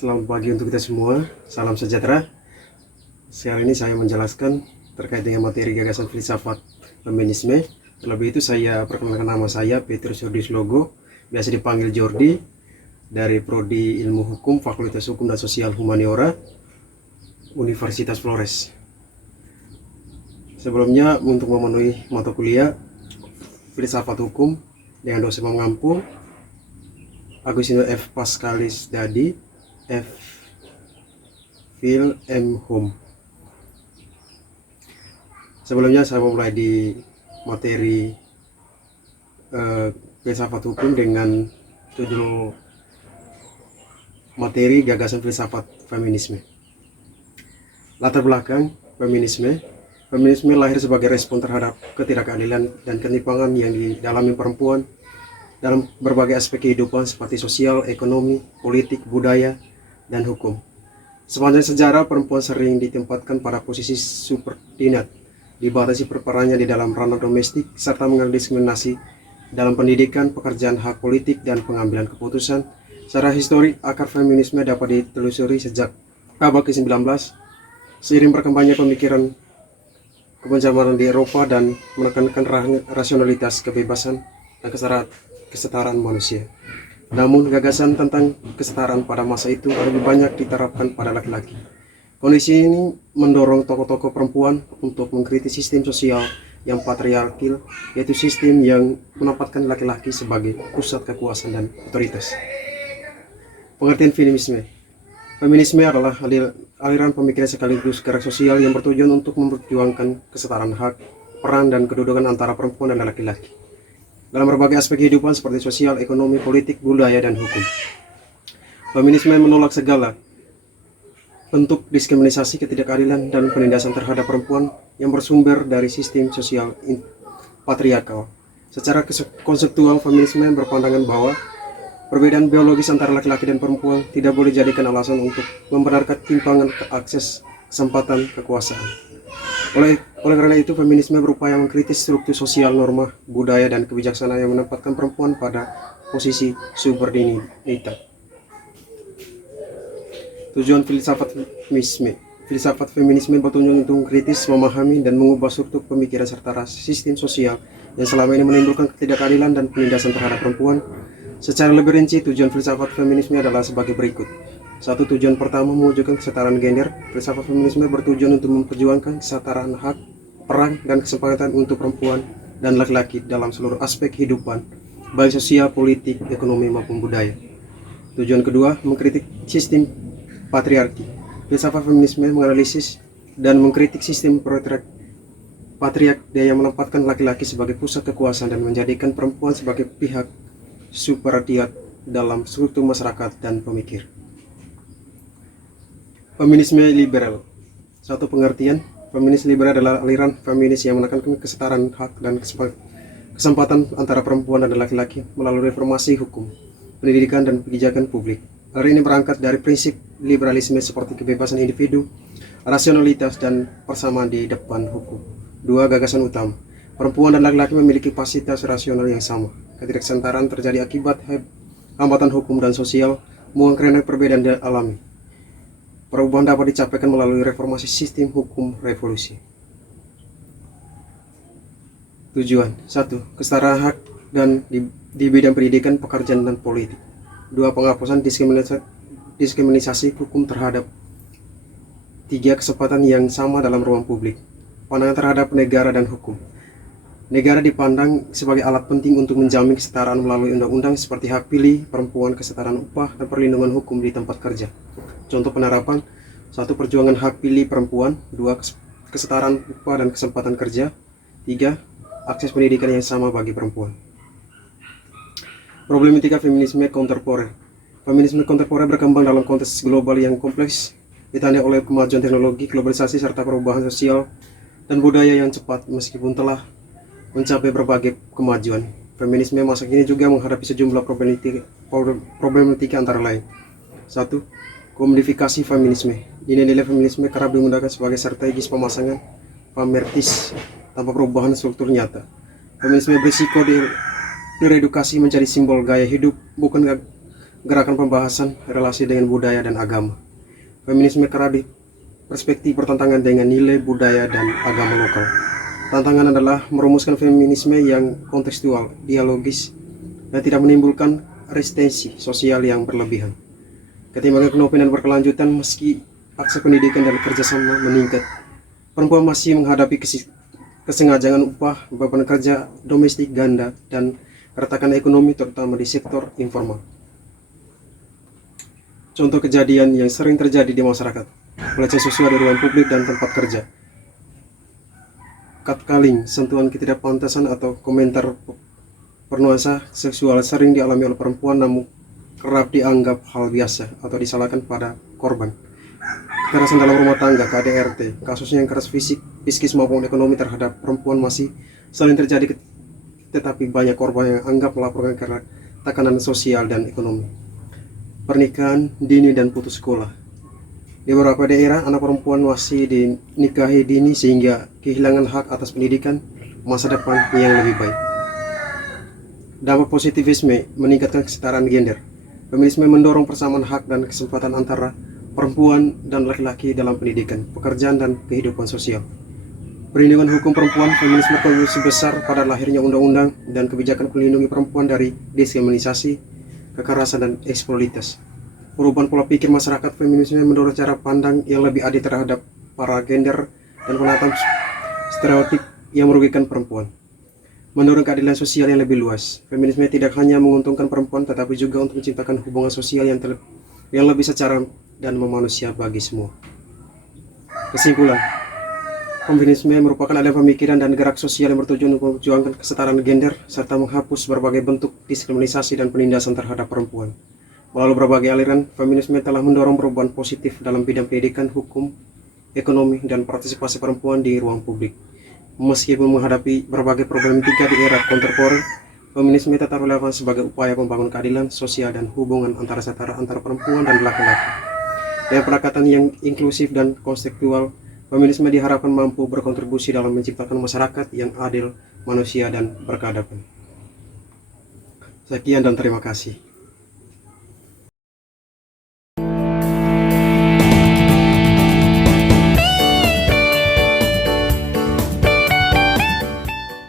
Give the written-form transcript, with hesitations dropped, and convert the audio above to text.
Selamat pagi untuk kita semua, salam sejahtera. Sekarang ini saya menjelaskan terkait dengan materi gagasan filsafat feminisme. Terlebih itu saya perkenalkan, nama saya Petrus Yordis Logo, biasa dipanggil Jordi, dari Prodi Ilmu Hukum, Fakultas Hukum dan Sosial Humaniora, Universitas Flores. Sebelumnya, untuk memenuhi mata kuliah filsafat hukum dengan dosen pengampu Agustinus F. Pascalis Dadi, F. Phil M. Hum. Sebelumnya saya mulai di materi filsafat hukum dengan judul materi gagasan filsafat feminisme. Latar belakang feminisme. Feminisme lahir sebagai respon terhadap ketidakadilan dan ketimpangan yang dialami perempuan dalam berbagai aspek kehidupan seperti sosial, ekonomi, politik, budaya, dan hukum. Sepanjang sejarah, perempuan sering ditempatkan pada posisi subordinat, dibatasi perannya di dalam ranah domestik, serta mengalami diskriminasi dalam pendidikan, pekerjaan, hak politik, dan pengambilan keputusan. Secara histori, akar feminisme dapat ditelusuri sejak abad ke-19, seiring berkembangnya pemikiran kebenjaman di Eropa dan menekankan rasionalitas, kebebasan, dan kesetaraan manusia. Namun, gagasan tentang kesetaraan pada masa itu lebih banyak diterapkan pada laki-laki. Kondisi ini mendorong tokoh-tokoh perempuan untuk mengkritik sistem sosial yang patriarkal, yaitu sistem yang menempatkan laki-laki sebagai pusat kekuasaan dan otoritas. Pengertian feminisme. Feminisme adalah aliran pemikiran sekaligus gerak sosial yang bertujuan untuk memperjuangkan kesetaraan hak, peran, dan kedudukan antara perempuan dan laki-laki dalam berbagai aspek kehidupan seperti sosial, ekonomi, politik, budaya, dan hukum. Feminisme menolak segala bentuk diskriminasi, ketidakadilan, dan penindasan terhadap perempuan yang bersumber dari sistem sosial patriarkal. Secara konseptual, feminisme berpandangan bahwa perbedaan biologis antara laki-laki dan perempuan tidak boleh dijadikan alasan untuk membenarkan timpangan akses kesempatan kekuasaan. Oleh karena itu, feminisme berupaya mengkritis struktur sosial, norma, budaya, dan kebijaksanaan yang menempatkan perempuan pada posisi subordinat. Tujuan filsafat feminisme. Filsafat feminisme bertujuan untuk mengkritis, memahami, dan mengubah struktur pemikiran serta sistem sosial yang selama ini menimbulkan ketidakadilan dan penindasan terhadap perempuan. Secara lebih rinci, tujuan filsafat feminisme adalah sebagai berikut. 1. Tujuan pertama, mewujudkan kesetaraan gender. Filsafat feminisme bertujuan untuk memperjuangkan kesetaraan hak, peran, dan kesempatan untuk perempuan dan laki-laki dalam seluruh aspek kehidupan, baik sosial, politik, ekonomi, maupun budaya. Tujuan kedua, mengkritik sistem patriarki. Filsafat feminisme menganalisis dan mengkritik sistem patriarki yang menempatkan laki-laki sebagai pusat kekuasaan dan menjadikan perempuan sebagai pihak subordinat dalam struktur masyarakat dan pemikir. Feminisme liberal. Satu pengertian, feminis liberal adalah aliran feminis yang menekankan kesetaraan hak dan kesempatan antara perempuan dan laki-laki melalui reformasi hukum, pendidikan, dan kebijakan publik. Hal ini berangkat dari prinsip liberalisme seperti kebebasan individu, rasionalitas, dan persamaan di depan hukum. 2. Gagasan utama. Perempuan dan laki-laki memiliki kapasitas rasional yang sama. Ketidaksetaraan terjadi akibat hambatan hukum dan sosial, bukan karena perbedaan alami. Perubahan dapat dicapai melalui reformasi sistem hukum revolusi. Tujuan. 1. Kesetaraan hak dan di bidang pendidikan, pekerjaan, dan politik. 2. Penghapusan diskriminasi hukum terhadap. 3. Kesempatan yang sama dalam ruang publik. Pandangan terhadap negara dan hukum. Negara dipandang sebagai alat penting untuk menjamin kesetaraan melalui undang-undang seperti hak pilih perempuan, kesetaraan upah, dan perlindungan hukum di tempat kerja. Contoh penerapan: 1. Perjuangan hak pilih perempuan. 2. Kesetaraan upah dan kesempatan kerja. 3. Akses pendidikan yang sama bagi perempuan. Problematika feminisme kontemporer. Feminisme kontemporer berkembang dalam konteks global yang kompleks, ditandai oleh kemajuan teknologi, globalisasi, serta perubahan sosial dan budaya yang cepat. Meskipun telah mencapai berbagai kemajuan, feminisme masa kini juga menghadapi sejumlah problematika antara lain. 1. Komodifikasi feminisme. Nilai-nilai feminisme kerap digunakan sebagai strategis pemasangan pamertis tanpa perubahan struktur nyata. Feminisme berisiko diredukasi menjadi simbol gaya hidup, bukan gerakan pembahasan relasi dengan budaya dan agama. Feminisme kerap perspektif bertentangan dengan nilai budaya dan agama lokal. Tantangan adalah merumuskan feminisme yang kontekstual, dialogis, dan tidak menimbulkan resistensi sosial yang berlebihan. Ketimbangan ekonomi dan berkelanjutan, meski akses pendidikan dan kerjasama meningkat, perempuan masih menghadapi kesengajaan upah, beban kerja domestik ganda, dan keretakan ekonomi terutama di sektor informal. Contoh kejadian yang sering terjadi di masyarakat: pelecehan seksual di ruang publik dan tempat kerja, catcalling, sentuhan ketidakpantasan atau komentar pornografi seksual sering dialami oleh perempuan namun kerap dianggap hal biasa atau disalahkan pada korban. Kekerasan dalam rumah tangga (KDRT), kasusnya yang keras fisik, psikis maupun ekonomi terhadap perempuan masih sering terjadi, tetapi banyak korban yang anggap melaporkan karena tekanan sosial dan ekonomi. Pernikahan dini dan putus sekolah. Di beberapa daerah, anak perempuan masih dinikahi dini sehingga kehilangan hak atas pendidikan masa depan yang lebih baik. Dampak positivisme meningkatkan kesetaraan gender. Feminisme mendorong persamaan hak dan kesempatan antara perempuan dan laki-laki dalam pendidikan, pekerjaan, dan kehidupan sosial. Perlindungan hukum perempuan. Feminisme berkontribusi besar pada lahirnya undang-undang dan kebijakan melindungi perempuan dari diskriminasi, kekerasan, dan eksploitasi. Perubahan pola pikir masyarakat. Feminisme mendorong cara pandang yang lebih adil terhadap para gender dan menatap stereotip yang merugikan perempuan. Mendorong keadilan sosial yang lebih luas. Feminisme tidak hanya menguntungkan perempuan, tetapi juga untuk menciptakan hubungan sosial yang lebih secara dan memanusia bagi semua. Kesimpulan, feminisme merupakan aliran pemikiran dan gerak sosial yang bertujuan untuk memperjuangkan kesetaraan gender serta menghapus berbagai bentuk diskriminasi dan penindasan terhadap perempuan. Melalui berbagai aliran, feminisme telah mendorong perubahan positif dalam bidang pendidikan, hukum, ekonomi, dan partisipasi perempuan di ruang publik. Meskipun menghadapi berbagai problematika di era kontemporer, feminisme tetap relevan sebagai upaya membangun keadilan sosial dan hubungan antara setara antara perempuan dan laki-laki. Dengan pendekatan yang inklusif dan kontekstual, feminisme diharapkan mampu berkontribusi dalam menciptakan masyarakat yang adil, manusia, dan berkeadaban. Sekian dan terima kasih.